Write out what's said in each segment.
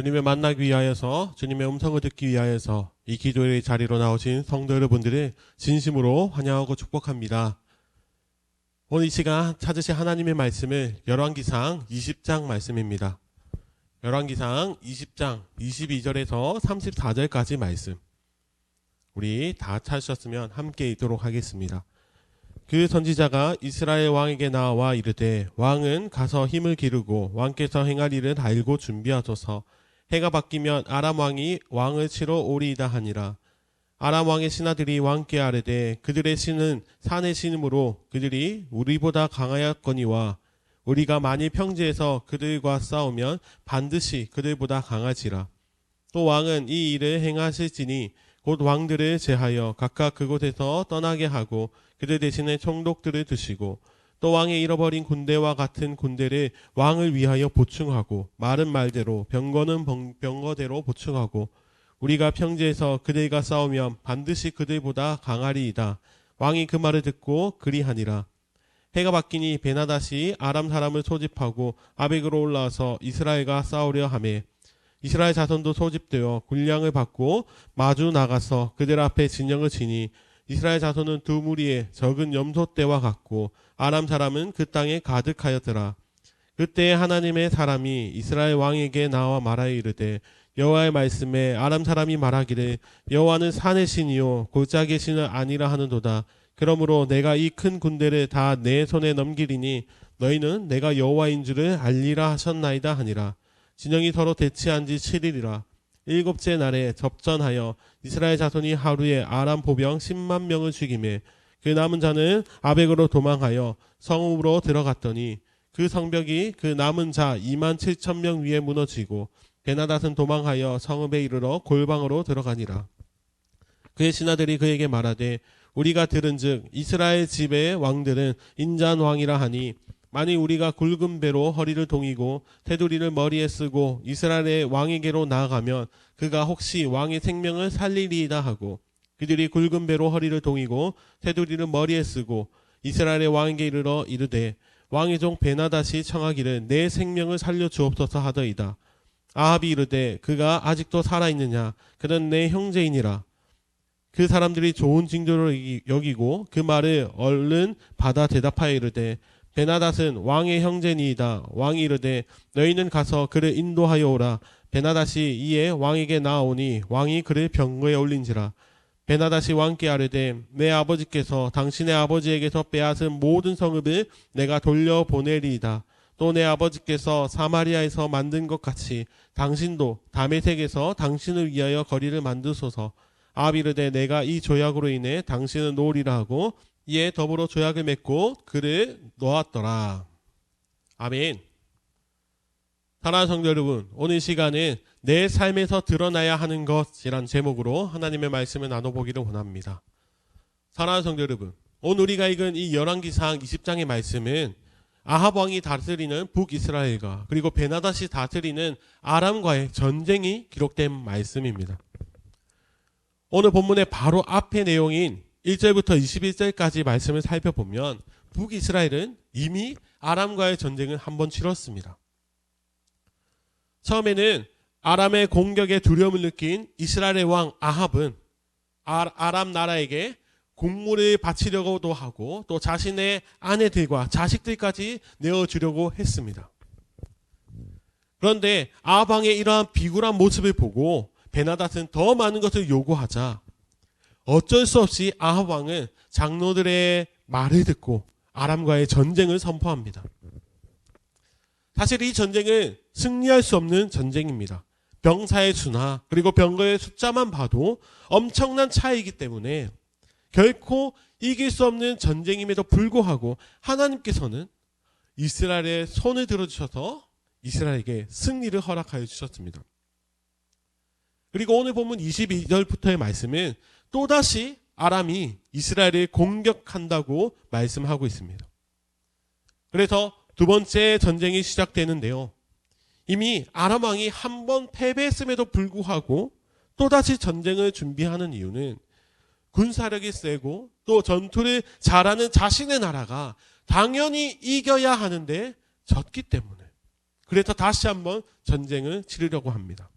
주님을 만나기 위하여서 주님의 음성을 듣기 위하여서 이 기도의 자리로 나오신 성도 여러분들을 진심으로 환영하고 축복합니다. 오늘 이 시간 찾으실 하나님의 말씀은 열왕기상 20장 말씀입니다. 열왕기상 20장 22절에서 34절까지 말씀. 우리 다 찾으셨으면 함께 읽도록 하겠습니다. 그 선지자가 이스라엘 왕에게 나와 이르되 왕은 가서 힘을 기르고 왕께서 행할 일을 알고 준비하소서. 해가 바뀌면 아람 왕이 왕을 치러 오리이다 하니라. 아람 왕의 신하들이 왕께 아뢰되 그들의 신은 산의 신이므로 그들이 우리보다 강하였거니와 우리가 만일 평지에서 그들과 싸우면 반드시 그들보다 강하지라. 또 왕은 이 일을 행하실지니 곧 왕들을 제하여 각각 그곳에서 떠나게 하고 그들 대신에 총독들을 두시고 또 왕의 잃어버린 군대와 같은 군대를 왕을 위하여 보충하고 말은 말대로 병거는 병거대로 보충하고 우리가 평지에서 그들과 싸우면 반드시 그들보다 강하리이다. 왕이 그 말을 듣고 그리하니라. 해가 바뀌니 베나다시 아람 사람을 소집하고 아벡으로 올라와서 이스라엘과 싸우려 하매 이스라엘 자손도 소집되어 군량을 받고 마주 나가서 그들 앞에 진영을 치니 이스라엘 자손은 두 무리의 적은 염소떼와 같고 아람 사람은 그 땅에 가득하였더라. 그때 하나님의 사람이 이스라엘 왕에게 나와 말하여 이르되 여호와의 말씀에 아람 사람이 말하기를 여호와는 산의 신이요 골짜기의 신은 아니라 하는도다. 그러므로 내가 이 큰 군대를 다 내 손에 넘기리니 너희는 내가 여호와인 줄을 알리라 하셨나이다 하니라. 진영이 서로 대치한 지 7일이라. 일곱째 날에 접전하여 이스라엘 자손이 하루에 아람 보병 10만 명을 죽이매 그 남은 자는 아벡으로 도망하여 성읍으로 들어갔더니 그 성벽이 그 남은 자 2만 7천 명 위에 무너지고 베나닷은 도망하여 성읍에 이르러 골방으로 들어가니라. 그의 신하들이 그에게 말하되 우리가 들은즉 이스라엘 집의 왕들은 인자한 왕이라 하니 만일 우리가 굵은 배로 허리를 동이고 테두리를 머리에 쓰고 이스라엘의 왕에게로 나아가면 그가 혹시 왕의 생명을 살리리이다 하고 그들이 굵은 배로 허리를 동이고 테두리를 머리에 쓰고 이스라엘의 왕에게 이르러 이르되 왕의 종 베나닷이 청하기를 내 생명을 살려 주옵소서 하더이다. 아합이 이르되 그가 아직도 살아있느냐 그는 내 형제이니라. 그 사람들이 좋은 징조로 여기고 그 말을 얼른 받아 대답하여 이르되 베나닷은 왕의 형제니이다. 왕이 이르되 너희는 가서 그를 인도하여 오라. 베나닷이 이에 왕에게 나아오니 왕이 그를 병거에 올린지라. 베나닷이 왕께 아뢰되 내 아버지께서 당신의 아버지에게서 빼앗은 모든 성읍을 내가 돌려보내리이다. 또 내 아버지께서 사마리아에서 만든 것 같이 당신도 다메섹에서 당신을 위하여 거리를 만드소서. 아합이 이르되 내가 이 조약으로 인해 당신을 놓으리라 하고 이에 더불어 조약을 맺고 그를 놓았더라. 아멘. 사랑하는 성도 여러분, 오늘 시간은 내 삶에서 드러나야 하는 것이란 제목으로 하나님의 말씀을 나눠보기를 원합니다. 사랑하는 성도 여러분, 오늘 우리가 읽은 이 열왕기상 20장의 말씀은 아합 왕이 다스리는 북이스라엘과 그리고 베나닷이 다스리는 아람과의 전쟁이 기록된 말씀입니다. 오늘 본문의 바로 앞의 내용인 1절부터 21절까지 말씀을 살펴보면 북이스라엘은 이미 아람과의 전쟁을 한번 치렀습니다. 처음에는 아람의 공격에 두려움을 느낀 이스라엘의 왕 아합은 아람 나라에게 곡물을 바치려고도 하고 또 자신의 아내들과 자식들까지 내어주려고 했습니다. 그런데 아합 왕의 이러한 비굴한 모습을 보고 베나닷은 더 많은 것을 요구하자 어쩔 수 없이 아합 왕은 장로들의 말을 듣고 아람과의 전쟁을 선포합니다. 사실 이 전쟁은 승리할 수 없는 전쟁입니다. 병사의 수나 그리고 병거의 숫자만 봐도 엄청난 차이이기 때문에 결코 이길 수 없는 전쟁임에도 불구하고 하나님께서는 이스라엘의 손을 들어주셔서 이스라엘에게 승리를 허락하여 주셨습니다. 그리고 오늘 본문 22절부터의 말씀은 또다시 아람이 이스라엘을 공격한다고 말씀하고 있습니다. 그래서 두 번째 전쟁이 시작되는데요. 이미 아람 왕이 한 번 패배했음에도 불구하고 또다시 전쟁을 준비하는 이유는 군사력이 세고 또 전투를 잘하는 자신의 나라가 당연히 이겨야 하는데 졌기 때문에 그래서 다시 한번 전쟁을 치르려고 합니다.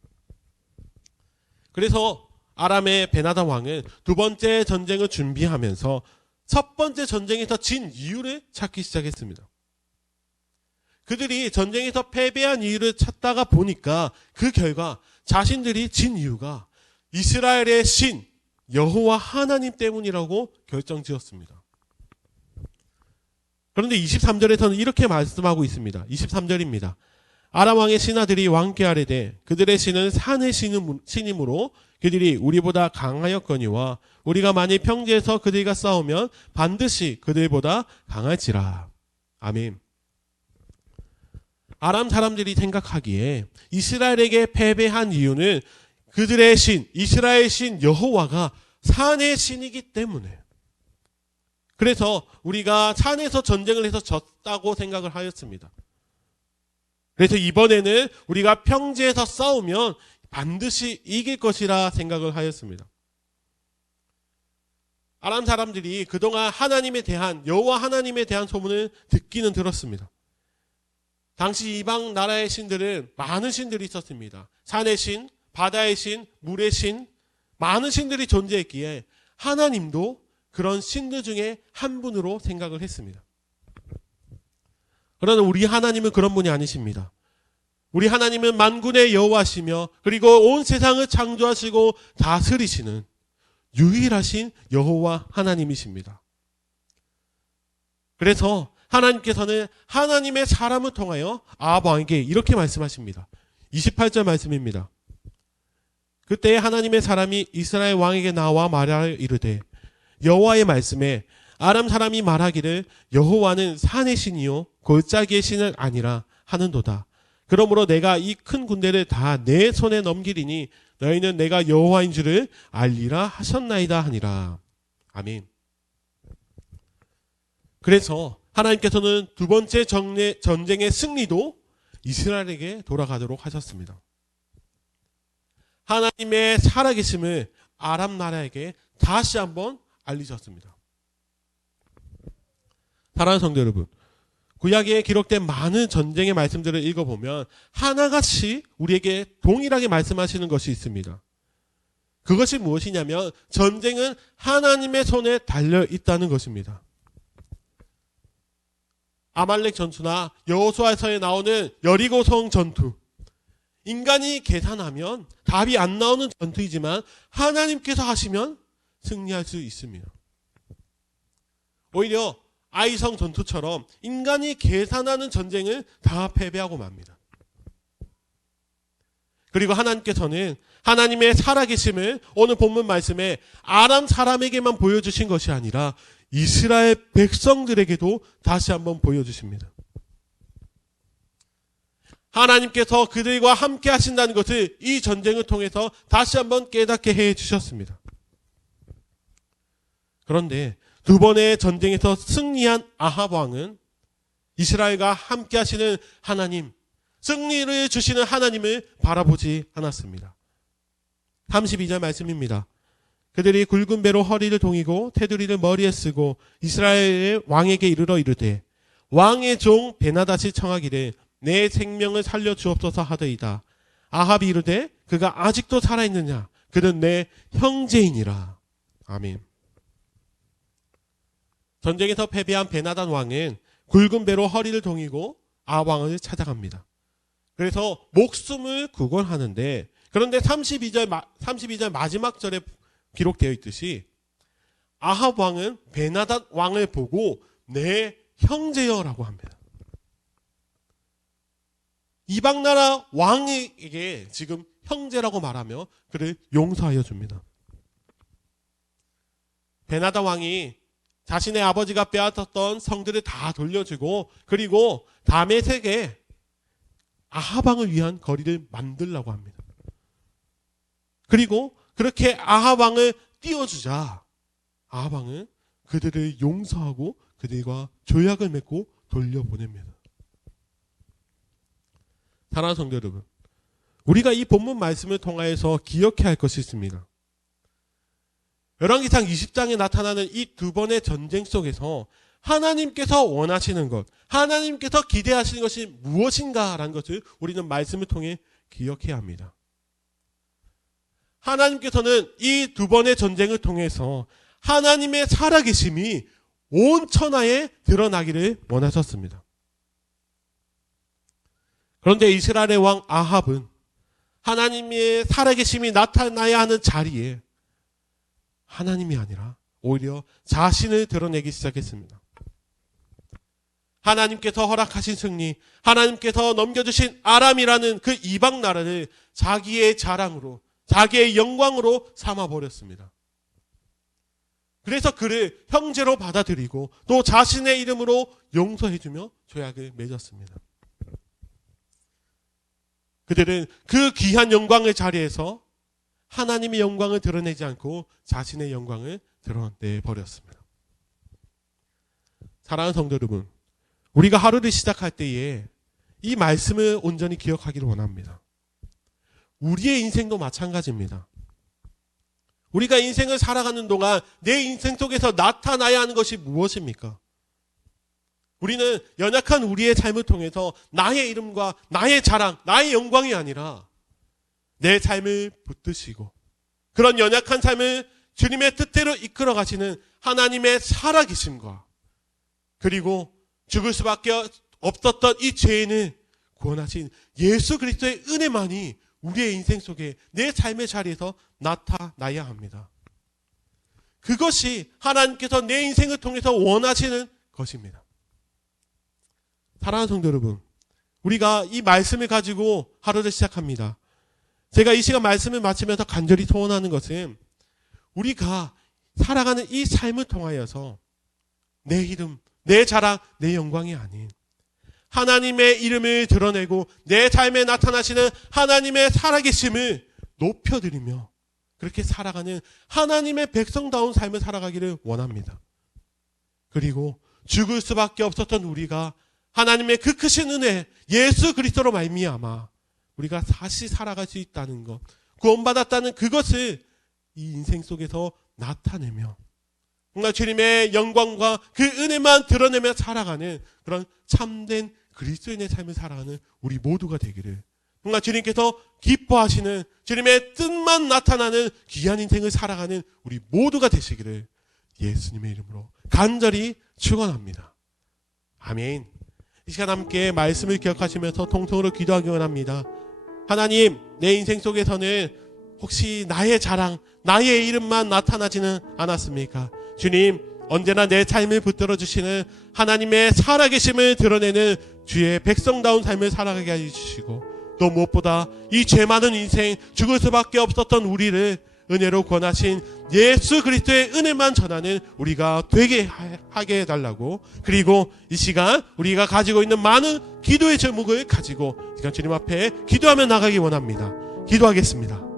그래서 아람의 베나다 왕은 두 번째 전쟁을 준비하면서 첫 번째 전쟁에서 진 이유를 찾기 시작했습니다. 그들이 전쟁에서 패배한 이유를 찾다가 보니까 그 결과 자신들이 진 이유가 이스라엘의 신 여호와 하나님 때문이라고 결정지었습니다. 그런데 23절에서는 이렇게 말씀하고 있습니다. 23절입니다. 아람 왕의 신하들이 왕께 아뢰되 그들의 신은 산의 신이므로 그들이 우리보다 강하였거니와 우리가 만일 평지에서 그들과 싸우면 반드시 그들보다 강할지라. 아멘. 아람 사람들이 생각하기에 이스라엘에게 패배한 이유는 그들의 신, 이스라엘 신 여호와가 산의 신이기 때문에. 그래서 우리가 산에서 전쟁을 해서 졌다고 생각을 하였습니다. 그래서 이번에는 우리가 평지에서 싸우면 반드시 이길 것이라 생각을 하였습니다. 아람 사람들이 그동안 하나님에 대한, 여호와 하나님에 대한 소문을 듣기는 들었습니다. 당시 이방 나라의 신들은 많은 신들이 있었습니다. 산의 신, 바다의 신, 물의 신, 많은 신들이 존재했기에 하나님도 그런 신들 중에 한 분으로 생각을 했습니다. 그러나 우리 하나님은 그런 분이 아니십니다. 우리 하나님은 만군의 여호와시며 그리고 온 세상을 창조하시고 다스리시는 유일하신 여호와 하나님이십니다. 그래서 하나님께서는 하나님의 사람을 통하여 아합 왕에게 이렇게 말씀하십니다. 28절 말씀입니다. 그때 하나님의 사람이 이스라엘 왕에게 나와 말하여 이르되 여호와의 말씀에 아람 사람이 말하기를 여호와는 산의 신이요 골짜기의 신은 아니라 하는도다. 그러므로 내가 이 큰 군대를 다 내 손에 넘기리니 너희는 내가 여호와인 줄을 알리라 하셨나이다 하니라. 아멘. 그래서 하나님께서는 두 번째 전쟁의 승리도 이스라엘에게 돌아가도록 하셨습니다. 하나님의 살아계심을 아람 나라에게 다시 한번 알리셨습니다. 사랑하는 성도 여러분, 구약에 기록된 많은 전쟁의 말씀들을 읽어보면 하나같이 우리에게 동일하게 말씀하시는 것이 있습니다. 그것이 무엇이냐면 전쟁은 하나님의 손에 달려 있다는 것입니다. 아말렉 전투나 여호수아서에 나오는 여리고성 전투, 인간이 계산하면 답이 안 나오는 전투이지만 하나님께서 하시면 승리할 수 있습니다. 오히려 아이성 전투처럼 인간이 계산하는 전쟁을 다 패배하고 맙니다. 그리고 하나님께서는 하나님의 살아계심을 오늘 본문 말씀에 아람 사람에게만 보여주신 것이 아니라 이스라엘 백성들에게도 다시 한번 보여주십니다. 하나님께서 그들과 함께 하신다는 것을 이 전쟁을 통해서 다시 한번 깨닫게 해 주셨습니다. 그런데 두 번의 전쟁에서 승리한 아합 왕은 이스라엘과 함께 하시는 하나님, 승리를 주시는 하나님을 바라보지 않았습니다. 32절 말씀입니다. 그들이 굵은 배로 허리를 동이고 테두리를 머리에 쓰고 이스라엘의 왕에게 이르러 이르되 왕의 종 베나닷이 청하기를 내 생명을 살려 주옵소서 하더이다. 아합이 이르되 그가 아직도 살아있느냐? 그는 내 형제이니라. 아멘. 전쟁에서 패배한 베나단 왕은 굵은 배로 허리를 동이고 아합 왕을 찾아갑니다. 그래서 목숨을 구걸하는데, 그런데 32절 마지막 절에 기록되어 있듯이 아합 왕은 베나단 왕을 보고 내 형제여라고 합니다. 이방 나라 왕에게 지금 형제라고 말하며 그를 용서하여 줍니다. 베나단 왕이 자신의 아버지가 빼앗았던 성들을 다 돌려주고 그리고 다메섹에 아합 왕을 위한 거리를 만들려고 합니다. 그리고 그렇게 아합 왕을 띄워주자 아합 왕은 그들을 용서하고 그들과 조약을 맺고 돌려보냅니다. 사랑하는 성도 여러분, 우리가 이 본문 말씀을 통하여서 기억해야 할 것이 있습니다. 열왕기상 20장에 나타나는 이 두 번의 전쟁 속에서 하나님께서 원하시는 것, 하나님께서 기대하시는 것이 무엇인가라는 것을 우리는 말씀을 통해 기억해야 합니다. 하나님께서는 이 두 번의 전쟁을 통해서 하나님의 살아계심이 온 천하에 드러나기를 원하셨습니다. 그런데 이스라엘의 왕 아합은 하나님의 살아계심이 나타나야 하는 자리에 하나님이 아니라 오히려 자신을 드러내기 시작했습니다. 하나님께서 허락하신 승리, 하나님께서 넘겨주신 아람이라는 그 이방 나라를 자기의 자랑으로, 자기의 영광으로 삼아버렸습니다. 그래서 그를 형제로 받아들이고 또 자신의 이름으로 용서해주며 조약을 맺었습니다. 그들은 그 귀한 영광의 자리에서 하나님의 영광을 드러내지 않고 자신의 영광을 드러내버렸습니다. 사랑하는 성도 여러분, 우리가 하루를 시작할 때에 이 말씀을 온전히 기억하기를 원합니다. 우리의 인생도 마찬가지입니다. 우리가 인생을 살아가는 동안 내 인생 속에서 나타나야 하는 것이 무엇입니까? 우리는 연약한 우리의 삶을 통해서 나의 이름과 나의 자랑, 나의 영광이 아니라 내 삶을 붙드시고 그런 연약한 삶을 주님의 뜻대로 이끌어 가시는 하나님의 살아계심과 그리고 죽을 수밖에 없었던 이 죄인을 구원하신 예수 그리스도의 은혜만이 우리의 인생 속에 내 삶의 자리에서 나타나야 합니다. 그것이 하나님께서 내 인생을 통해서 원하시는 것입니다. 사랑하는 성도 여러분, 우리가 이 말씀을 가지고 하루를 시작합니다. 제가 이 시간 말씀을 마치면서 간절히 소원하는 것은 우리가 살아가는 이 삶을 통하여서 내 이름, 내 자랑, 내 영광이 아닌 하나님의 이름을 드러내고 내 삶에 나타나시는 하나님의 살아계심을 높여드리며 그렇게 살아가는 하나님의 백성다운 삶을 살아가기를 원합니다. 그리고 죽을 수밖에 없었던 우리가 하나님의 그 크신 은혜 예수 그리스도로 말미암아 우리가 다시 살아갈 수 있다는 것, 구원받았다는 그것을 이 인생 속에서 나타내며 정말 주님의 영광과 그 은혜만 드러내며 살아가는 그런 참된 그리스도인의 삶을 살아가는 우리 모두가 되기를, 정말 주님께서 기뻐하시는 주님의 뜻만 나타나는 귀한 인생을 살아가는 우리 모두가 되시기를 예수님의 이름으로 간절히 축원합니다. 아멘. 이 시간 함께 말씀을 기억하시면서 통성으로 기도하기 원합니다. 하나님, 내 인생 속에서는 혹시 나의 자랑, 나의 이름만 나타나지는 않았습니까? 주님, 언제나 내 삶을 붙들어 주시는 하나님의 살아계심을 드러내는 주의 백성다운 삶을 살아가게 해주시고 또 무엇보다 이 죄 많은 인생, 죽을 수밖에 없었던 우리를 은혜로 권하신 예수 그리스도의 은혜만 전하는 우리가 되게 하게 해달라고, 그리고 이 시간 우리가 가지고 있는 많은 기도의 제목을 가지고 시간 주님 앞에 기도하며 나가기 원합니다. 기도하겠습니다.